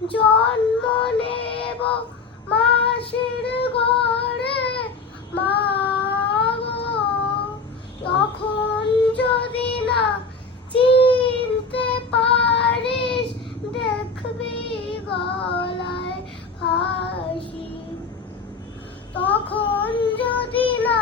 জন্ম নেব মাসির ঘরে মা গো, তখন যদি না চিনতে পারিস দেখবি গলায় ফাঁসি, তখন যদি না